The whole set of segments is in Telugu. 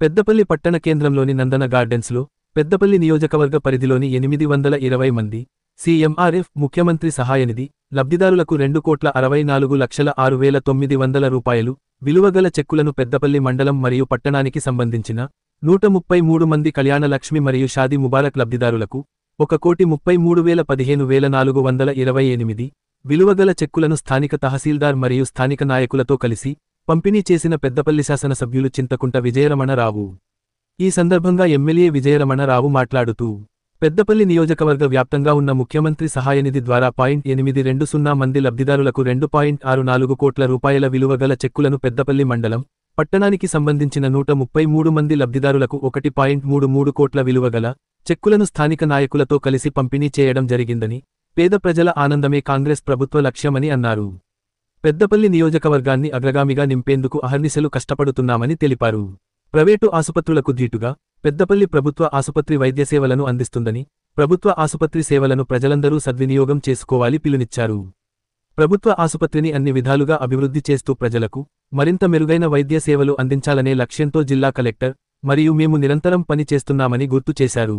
పెద్దపల్లి పట్టణ కేంద్రంలోని నందన గార్డెన్స్లో పెద్దపల్లి నియోజకవర్గ పరిధిలోని 820 మంది సీఎంఆర్ఎఫ్ ముఖ్యమంత్రి సహాయనిధి లబ్ధిదారులకు 2,64,06,900 రూపాయలు విలువగల చెక్కులను పెద్దపల్లి మండలం మరియు పట్టణానికి సంబంధించిన 133 మంది కళ్యాణలక్ష్మి మరియు షాదీ ముబారక్ లబ్ధిదారులకు 1,33,15,428 విలువగల చెక్కులను స్థానిక తహసీల్దార్ మరియు స్థానిక నాయకులతో కలిసి పంపిణీ చేసిన పెద్దపల్లి శాసనసభ్యులు చింతకుంట విజయరమణరావు. ఈ సందర్భంగా ఎమ్మెల్యే విజయరమణరావు మాట్లాడుతూ, పెద్దపల్లి నియోజకవర్గ వ్యాప్తంగా ఉన్న ముఖ్యమంత్రి సహాయనిధి ద్వారా 820 మంది లబ్ధిదారులకు 2.64 కోట్ల రూపాయల విలువగల చెక్కులను పెద్దపల్లి మండలం, పట్టణానికి సంబంధించిన 133 మంది లబ్ధిదారులకు 1.33 కోట్ల విలువగల చెక్కులను స్థానిక నాయకులతో కలిసి పంపిణీ చేయడం జరిగిందని, పేద ప్రజల ఆనందమే కాంగ్రెస్ ప్రభుత్వ లక్ష్యమని అన్నారు. పెద్దపల్లి నియోజకవర్గాన్ని అగ్రగామిగా నింపేందుకు అహర్నిశలు కష్టపడుతున్నామని తెలిపారు. ప్రైవేటు ఆసుపత్రులకు ధీటుగా పెద్దపల్లి ప్రభుత్వ ఆసుపత్రి వైద్య సేవలను అందిస్తుందని, ప్రభుత్వ ఆసుపత్రి సేవలను ప్రజలందరూ సద్వినియోగం చేసుకోవాలి పిలునిచ్చారు. ప్రభుత్వ ఆసుపత్రిని అన్ని విధాలుగా అభివృద్ధి చేస్తూ ప్రజలకు మరింత మెరుగైన వైద్య సేవలు అందించాలనే లక్ష్యంతో జిల్లా కలెక్టర్ మరియు మేము నిరంతరం పని చేస్తున్నామని గుర్తు చేశారు.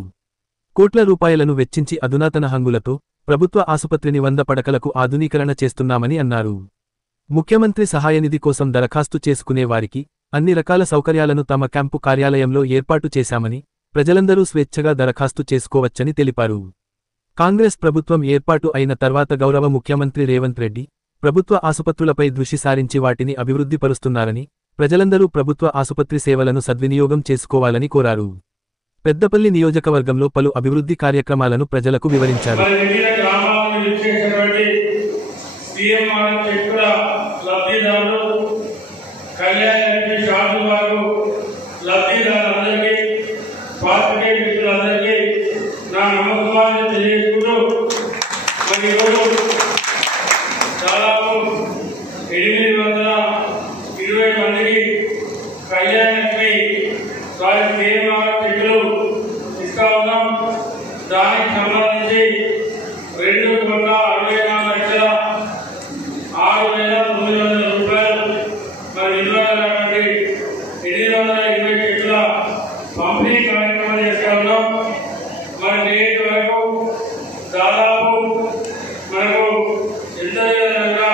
కోట్ల రూపాయలను వెచ్చించి అధునాతన హంగులతో ప్రభుత్వ ఆసుపత్రిని 100 పడకలకు ఆధునీకరణ చేస్తున్నామని అన్నారు. ముఖ్యమంత్రి సహాయనిధి కోసం దరఖాస్తు చేసుకునే వారికి అన్ని రకాల సౌకర్యాలను తమ క్యాంపు కార్యాలయంలో ఏర్పాటు చేశామని, ప్రజలందరూ స్వేచ్ఛగా దరఖాస్తు చేసుకోవచ్చని తెలిపారు. కాంగ్రెస్ ప్రభుత్వం ఏర్పాటు అయిన తర్వాత గౌరవ ముఖ్యమంత్రి రేవంత్ రెడ్డి ప్రభుత్వ ఆసుపత్రులపై దృష్టి సారించి వాటిని అభివృద్ధి పరుస్తున్నారని, ప్రజలందరూ ప్రభుత్వ ఆసుపత్రి సేవలను సద్వినియోగం చేసుకోవాలని కోరారు. పెద్దపల్లి నియోజకవర్గంలో పలు అభివృద్ధి కార్యక్రమాలను ప్రజలకు వివరించారు. దాదాపు 820 మందికి కళ్యాణలక్ష్మి చెక్కులు ఇస్తా ఉన్నాం. దానికి సంబంధించి 2,64,06,900 రూపాయలు మరి విలువైనటువంటి 820 చెక్కుల పంపిణీ కార్యక్రమం చేస్తా ఉన్నాం. మరి నేటి వరకు దాదాపు మనకు ఎంత విధంగా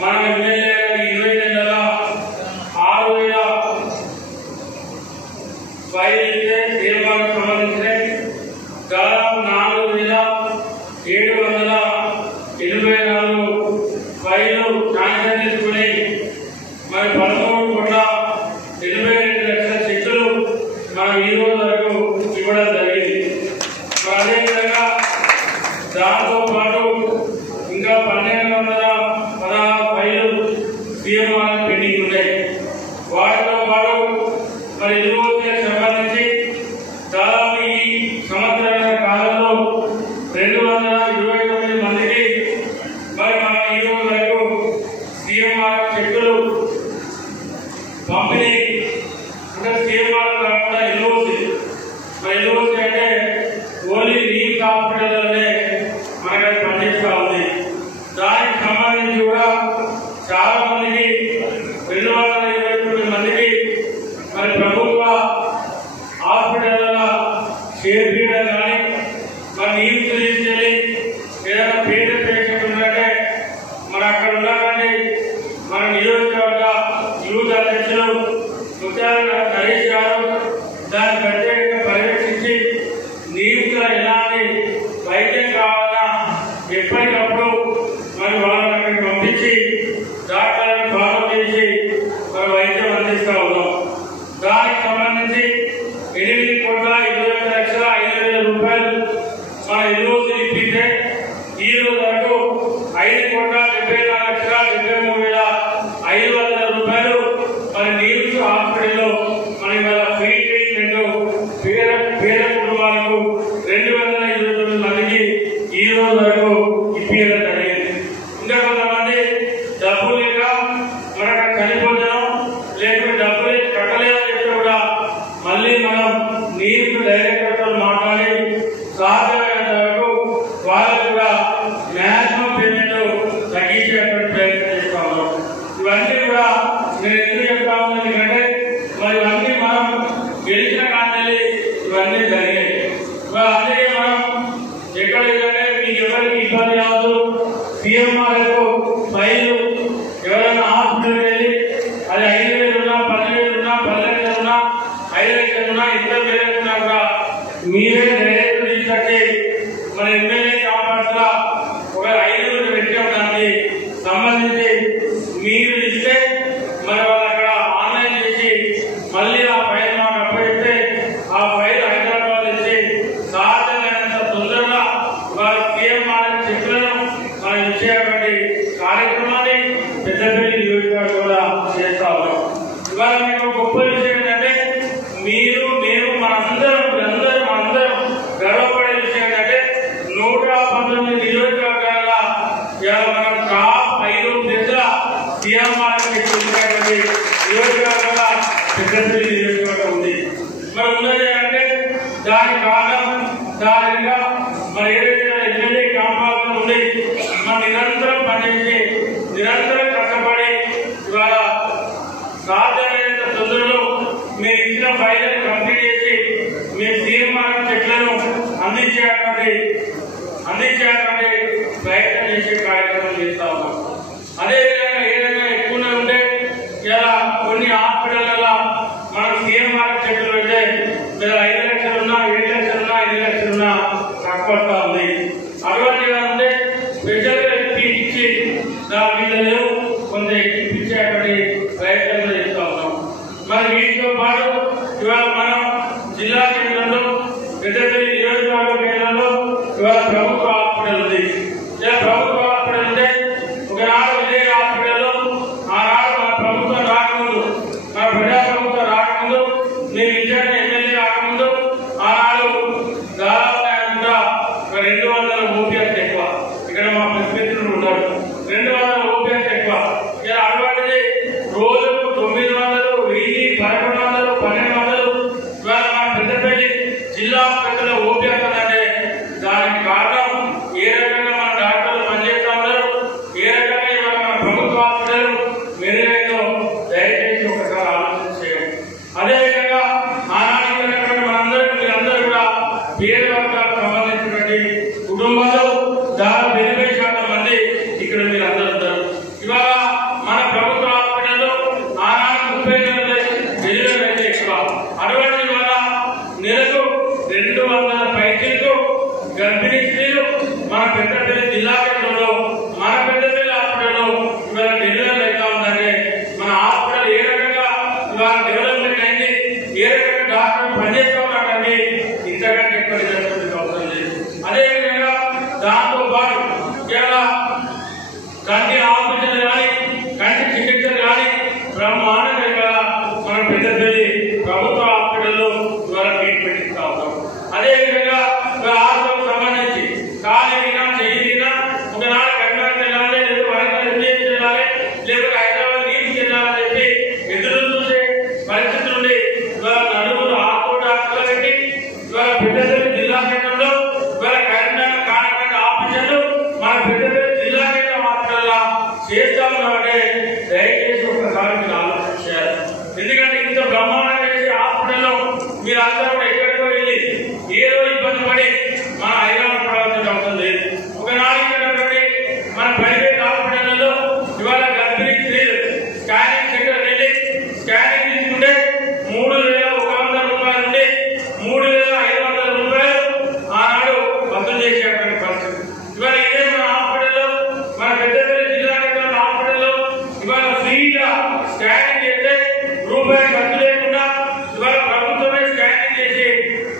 మన ఎమ్మెల్యే 20 నెలల 6,000 ఫైల్ తీర్మానం సంబంధించిన దాదాపు 4,784 ఫైళ్లు శాంక్షన్ తీసుకుని మరి 13,82 లక్షల చెక్కులు మనం ఈ రోజు వరకు ఇవ్వడం జరిగింది. అదేవిధంగా దాంతో పాటు ఇంకా 1,216 ఫైళ్లు సీఎంఆర్ పెండింగ్ ఉన్నాయి. వాటితో పాటు మరి ఇరువురికి సంబంధించి దాదాపు ఈ సంవత్సరాల కాలంలో 229 మందికి మరి మనం ఈ రోజు వరకు సీఎంఆర్ చెక్కులు పంపిణీ అంటే సీఎంఆర్ కాకుండా ఎల్ఓసి అంటే ఓన్లీ లీవ్ హాస్పిటల్లోనే మనకి పనిచేస్తూ ఉంది. దానికి సంబంధించి కూడా చాలా మందికి 229 మందికి మరి ప్రభుత్వ హాస్పిటల్లో చేర్పించడం కానీ మరి నీళ్ళు తీసుకెళ్ళి ఏదైనా పేద పేషెంట్ ఉన్నట్టే మరి అక్కడ ఉన్నటువంటి మన నియోజకవర్గ యూత్ అధ్యక్షులు ముఖ్యంగా నరేష్ గారు దాన్ని ప్రత్యేకంగా పర్యవేక్షించి నీళ్ళు ఎలాంటి వైద్యం కావాలన్నా ఎప్పటికప్పుడు మరి వాళ్ళని అక్కడికి పంపించి డాక్టర్లను ఫాలో చేసి మరి వైద్యం అందిస్తూ ఉన్నాం. దానికి సంబంధించి 8,20,05,000 రూపాయలు మన ఇల్లు ఇప్పితే ఈ రోజు వరకు 5,74,73,500 రూపాయలు మన నీరు హాస్పిటల్లో మన ఇవాళ ఫ్రీ ట్రీట్మెంట్ పేద కుటుంబాలకు 229 మందికి ఈ రోజు వరకు ఇప్పించడం జరిగింది. ఇంకా కొంతమంది డబ్బు లేక మనకు చనిపోతాం లేకపోతే డబ్బులు కట్టలేదని చెప్తే కూడా మళ్ళీ మనం నీరు డైరెక్టర్తో మాట్లాడి సాధ్యమైనంత వరకు వాళ్ళకు కూడా మ్యాక్సిమం పేమెంట్ తగ్గించేటువంటి ప్రయత్నం చేస్తా ఉన్నాం. ఇవన్నీ కూడా నేను ఎందుకు చెప్తా ఉన్నాను ఎందుకంటే మరి ఇవన్నీ మనం ఫైలు ఎవరైనా హాస్పిటల్ వెళ్ళి అది 5,000 ఉన్నా 10,000 ఉన్నా 10 లక్షలు ఉన్నా 5 లక్షలు ఉన్నా ఇంత పేరున్నా కూడా మీరే డైరెక్ట్ తీసుకొచ్చి మన ఎమ్మెల్యే కాంపౌండ్స్ లో ఒక 5 పెట్టాం దానికి సంబంధించి మీరు ఇస్తే మరి వాళ్ళు అక్కడ ఆన్లైన్ చేసి మళ్ళీ ఆ ఫైల్ మాకు అప్పగిస్తే ఆ ఫైల్ హైదరాబాద్ ఇచ్చి సాధ్యమైనంత తొందరగా వారు సీఎంఆర్ చెట్లను మనం ఇచ్చేటువంటి కార్యక్రమాన్ని పెద్దపల్లి నియోజకవర్గం కూడా చేస్తా ఉన్నాం. ఇవాళ మీకు గొప్ప విషయం ఏంటంటే మీరు మేము మనందరం గర్వపడే విషయం ఏంటంటే 119 నియోజకవర్గాల మనం టాప్ 5 దగ్గర సీఎంఆర్ నియోజకవర్గాల పెద్దపల్లి నియోజకవర్గం ఉంది. మరి ఉన్నది అంటే దాని కారణం దానిగా మరి ఏదైతే ఎమ్మెల్యే కాంపౌండ్ ఉంది మనం నిరంతరం పనిచేసి నిరంతరం కష్టపడి ఇవాళ సాధ్యమైనంత తొందరలో మీరు ఇచ్చిన ఫైల్ కంప్లీట్ చేసి మీరు సీఎంఆర్ చెట్లను అందించేటువంటి ప్రయత్నం చేసే కార్యక్రమం చేస్తా ఉన్నాం. అదేవిధంగా ఏదైనా ఎక్కువనే ఉంటే ఇలా కొన్ని హాస్పిటల్లో మనం సీఎంఆర్ చెట్లు పెడితే మీరు 5 లక్షలు ఉన్నా 7 లక్షలు ఉన్నా 5 లక్షలు ఉన్నా తక్కువ ఉంది. అటువంటిగా ఉంటే స్పెషల్ గా ఇచ్చి దాని మీద లేవు కొంత ఇప్పించేటువంటి ప్రయత్నం చేస్తా ఉన్నాం. మరి వీటితో పాటు ఇవాళ మనం జిల్లా కేంద్రంలో పెద్దపల్లి నియోజకవర్గ కేంద్రంలో ఇవాళ ప్రభుత్వ హాస్పిటల్ ఉంది. ఇలా ప్రభుత్వ హాస్పిటల్ ఉంటే ఒకనాడు ఇదే హాస్పిటల్లో ఆనాడు మన ప్రభుత్వం రాకముందు మన ప్రజాప్రభుత్వం రాకముందు నేను ఇచ్చాను ఎమ్మెల్యే రాకముందు ఆనాడు దాదాపు 200 ఓపీఎస్ ఎక్కువ. ఇక్కడ మా ప్రతినిధులు ఉన్నారు. 200 ఓపీఎస్ ఎక్కువ. ఇలా అటువంటిది రోజుకు 900, 1000, 1100, 1200 ఇవాళ మన పెద్దపల్లి జిల్లా పెద్దల ఓపీఎస్ అంటే దానికి కారణం ఏ రకంగా మన డాక్టర్లు పనిచేస్తా ఉన్నారు, ఏ రకంగా ఇవాళ మన ప్రభుత్వ హాస్పిటల్ మెరుగైందో దయచేసి ఒకసారి ఆలోచన చేయండి. అదేవిధంగా ఆనాడు మీరందరూ కూడా పేద వర్గాలకు సంబంధించినటువంటి కుటుంబాలు దాదాపు 80% మంది ఇక్కడ మీరు అందరూ ఉంటారు. ఇవాళ మన ప్రభుత్వ హాస్పిటల్లో ఆనాడు 30 డెలివరీ అయితే ఎక్కువ. అటువంటి ఇవాళ నెలకు 200 పైసలకు గర్భిణీ స్త్రీలు మన పెద్దపల్లి జిల్లా కేంద్రంలో మన పెద్దపల్లి హాస్పిటల్లో ఇవాళ డెలివరీ అవుతా ఉందంటే మన హాస్పిటల్ ఏ రకంగా ఇవాళ డెవలప్మెంట్ అయింది, ఏ రకంగా డాక్టర్ పనిచేస్తూ ఉన్నాడంటే ఇంతకంటే ఎక్కువ అవసరం లేదు. అదేవిధంగా దాంతో పాటు ఇలా కంటి ఆపరేషన్ కానీ కంటి చికిత్సలు కానీ బ్రహ్మాండంగా మన పెద్దపల్లి ప్రభుత్వ హాస్పిటల్లో ఇవాళ ట్రీట్మెంట్ ఇస్తా ఉంటాం. అదేవిధంగా ఆరోగ్యం సంబంధించి కాలినా చెయ్యినా ఒకనాడు కర్ణాటక వెళ్ళాలి, లేదా వరంగల్ వెళ్ళాలి, లేకపోతే హైదరాబాద్ నీటికి వెళ్ళాలని చెప్పి ఎదురు చూసే పరిస్థితులు ఉండి ఇవాళ నలుగురు ఆటో డాక్టర్లు పెట్టి ఇవాళ పెద్దపల్లి జిల్లా కేంద్రంలో ఇవాళ కరీంనగర్ కానకండ ఆఫీసర్లు మన పెద్దపల్లి జిల్లా కేంద్రం హాస్పిటల్లో చేస్తా ఉన్నామంటే దయచేసి ఒకసారి మీరు ఆలోచన చేయాలి. ఎందుకంటే ఇంత బ్రహ్మాండంగా చేసే హాస్పిటల్లో మీరు అందరూ కూడా ఎక్కడికో వెళ్ళి ఏదో ఇబ్బంది పడి మన హైదరాబాద్ పడాల్సిన అవసరం లేదు. ఒకనాడు ఇక్కడ మన ప్రైవేట్ హాస్పిటల్లో ఇవాళ గర్భిణీ స్త్రీలు స్కానింగ్ సెంటర్ వెళ్ళి స్కానింగ్ తీసుకుంటే 3,100 రూపాయల నుండి 3,500 రూపాయలు ఆనాడు వసూలు చేసేటువంటి పరిస్థితి. ఇవాళ ఇదే మన హాస్పిటల్లో మన పెద్దపల్లి జిల్లా కేంద్రం హాస్పిటల్లో ఇవాళ ఫ్రీగా స్కానింగ్ చేస్తే రూపాయలు ఖర్చు లేకుండా ఇవాళ ప్రభుత్వమే స్కానింగ్ చేసి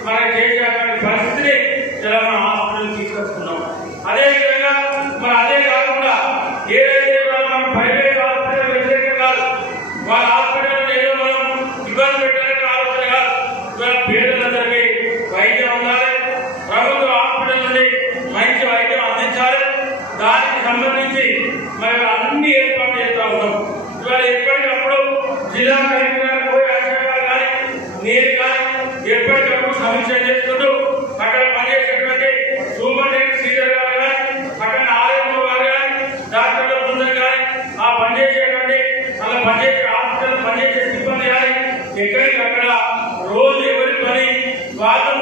మనకి చేసేటువంటి పరిస్థితిని ఇలా మన హాస్పిటల్ తీసుకొస్తున్నాం. అదేవిధంగా మరి అదే కాకుండా ఏదైతే మనం ప్రైవేట్ హాస్పిటల్ వ్యతిరేకం కాదు, వాళ్ళ హాస్పిటల్ ఏదో మనం ఇబ్బంది పెట్టాలని ఆలోచన కాదు. ఇవాళ పేదలందరికీ వైద్యం ఉండాలి, ప్రభుత్వ హాస్పిటల్ నుండి మంచి వైద్యం అందించాలి. దానికి సంబంధించి మరి అన్ని ఏర్పాటు చేస్తా ఉన్నాం. ఇవాళ ఎప్పటికప్పుడు జిల్లా కలెక్టర్ పోయి అధికారులు కానీ నేను కానీ ఎప్పటికప్పుడు సమీక్ష చేసుకుంటూ అక్కడ పనిచేసేటువంటి సూపరింటెండెంట్ శ్రీధర్ గారు కానీ అక్కడ ఆర్ఎంఓ గారు కానీ డాక్టర్ల బృందం కానీ ఆ పనిచేసేటువంటి అలా పనిచేసే హాస్పిటల్ పనిచేసే సిబ్బంది కానీ ఎక్కడికక్కడ రోజు ఎవరి పని వాళ్ళు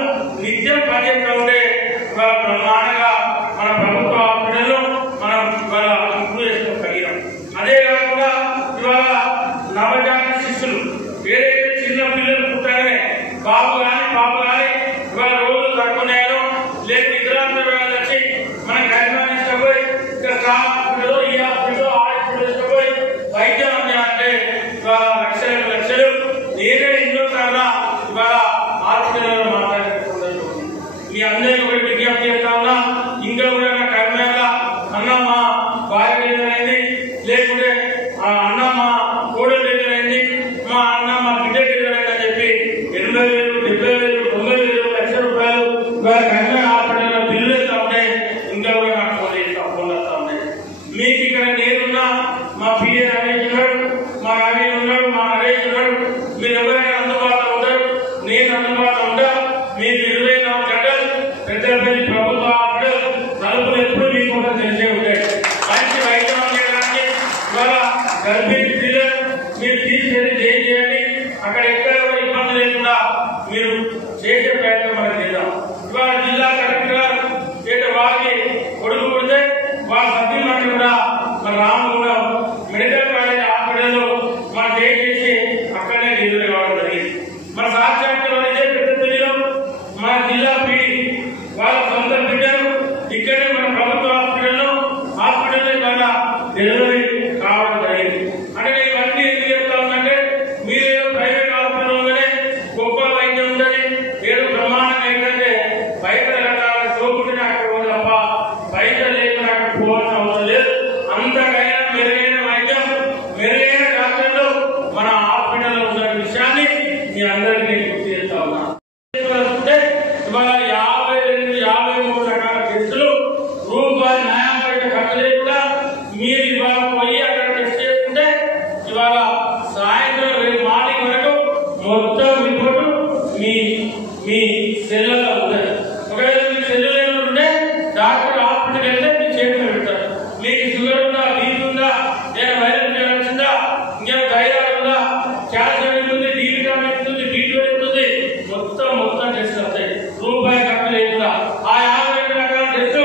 నిత్యం పనిచేస్తూ ఉంటే బ్రహ్మాండంగా మన ప్రభుత్వ హాస్పిటల్లో మనం ఇంప్రూవ్ ఇక్కడ నేనున్నా, మా పిఏ రమేష్ ఉన్నాడు, మా రవి ఉన్నాడు, మా నరేష్ ఉన్నాడు, మీరు ఎవరైనా అందుబాటులో ఉంటారు, నేను అందుబాటులో ఉంటా. మీకు 24 గంటలు పెద్దపల్లి ప్రభుత్వ హాస్పిటల్ తలుపులు ఎప్పుడు మీకోసం తెలిసే ఉంటాయి. మంచి వైద్యం చేయడానికి ఇవాళ గర్భిణీ స్త్రీలు మీరు తీసుకెళ్ళి చేయండి. అక్కడ ఎక్కడ ఇబ్బంది లేకుండా మీరు చేసే ప్రయత్నం మనం చేద్దాం. ఇవాళ జిల్లా కలెక్టర్ గారు వారికి కొడుకు పుడితే వాళ్ళ సభ్యులు కూడా మన రామగుండం మెడికల్ కాలేజ్ హాస్పిటల్లో మనం చేసి అక్కడనే డెలివరీ కావడం జరిగింది. మన సాక్షాత్లో అయితే పెద్దపల్లిలో మన జిల్లా పీడి వాళ్ళ సొంత బిడ్డలు ఇక్కడే మన ప్రభుత్వ హాస్పిటల్లో ద్వారా డెలివరీ కావడం జరిగింది. అంటే ఇవన్నీ ఎందుకు చెప్తా ఉందంటే మీరు ప్రైవేట్ హాస్పిటల్లోనే గొప్ప వైద్యం ఉంటుంది, ఏదో బ్రహ్మాండంగా ఏంటంటే పైసలు కట్టాలని చూపుకుంటే అక్కడ పోదు తప్ప పైసలు లేకుండా అక్కడ పోవాల్సిన అవసరం లేదు. అంతకైనా మెరుగైన వైద్యం, మెరుగైన డాక్టర్లు మన హాస్పిటల్లో ఉన్న విషయాన్ని మీ అందరికీ నేను గుర్తు చేస్తా ఉన్నా. ఇవాళ 52-53 రకాల టెస్టులు రూపాయి న్యాయం బయట ఖర్చు లేకుండా మీరు ఇవాళ పోయి అక్కడ టెస్ట్ చేసుకుంటే ఇవాళ సాయంత్రం రేపు మార్నింగ్ వరకు మొత్తం రిపోర్టు మీ సెల్లులో ఉంటాయి. ఒకవేళ మీ సెల్లులో ఉంటే డాక్టర్ హాస్పిటల్ వెళ్తే మీ చేతిలో పెడతారు. మీకు షుగర్ ఉందా, బీపీ ఉందా, లేదా వైరల్ ఫీవర్ వచ్చిందా, ఇంకా థైరాయిడ్ ఉందా, క్యాల్షియం ఉంటుంది, డి విటమిన్ ఉంటుంది, B12 ఉంటుంది, మొత్తం టెస్ట్ వస్తాయి రూపాయి ఖర్చు లేకుండా. ఆ 52 రకాల టెస్ట్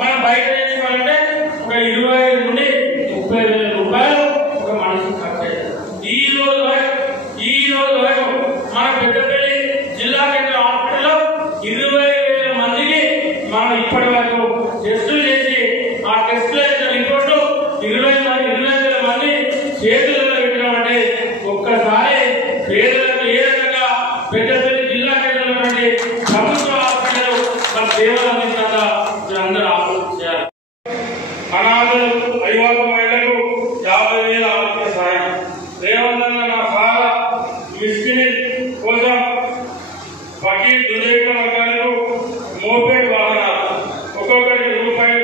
మనం బయట చేసుకోవాలంటే ఒక 25 నుండి 30,000 రూపాయలు ఒక మనిషికి ఖర్చు అవుతుంది. ఈ రోజు వరకు మన పెద్దపల్లి జిల్లా కేంద్ర హాస్పిటల్లో 20,000 మందికి మనం ఇప్పటి వరకు టెస్టులు చేసి ఆ టెస్టుల రిపోర్టు 20,000 మంది చేతుల్లో పెట్టినామంటే ఒక్కసారి పేదలకు ఏ రకంగా పెద్దపల్లి జిల్లా కేంద్రంలో ప్రభుత్వ హాస్పిటల్ మన సేవలు అందించాలా అందరూ ఆలోచించారు. అనాథలు, అవివాహ మహిళలకు 50,000 ఆరోగ్య సహాయం. రేవంతన్న నా సహాయ మిస్కిని కోసం ఫకీర్ దుర్దేశ వర్గాలకు మోపేడ్ వాహనాలు ఒక్కొక్కటి రూపాయి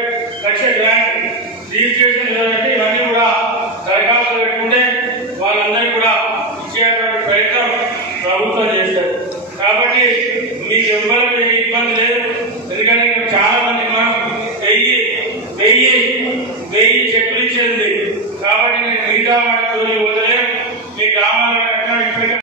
1,00,000 గ్రాంట్ రిజిస్ట్రేషన్ లేదంటే ఇవన్నీ కూడా దరఖాస్తులు పెట్టుకుంటే వాళ్ళందరికీ కూడా ఇచ్చేటువంటి ప్రయత్నం ప్రభుత్వం చేశారు. కాబట్టి మీకు ఎవరికి ఇబ్బంది లేదు. ఎందుకంటే చాలా మంది మనం 1000 చెక్కులు ఇచ్చేది. కాబట్టి నేను మిగతా వాటితో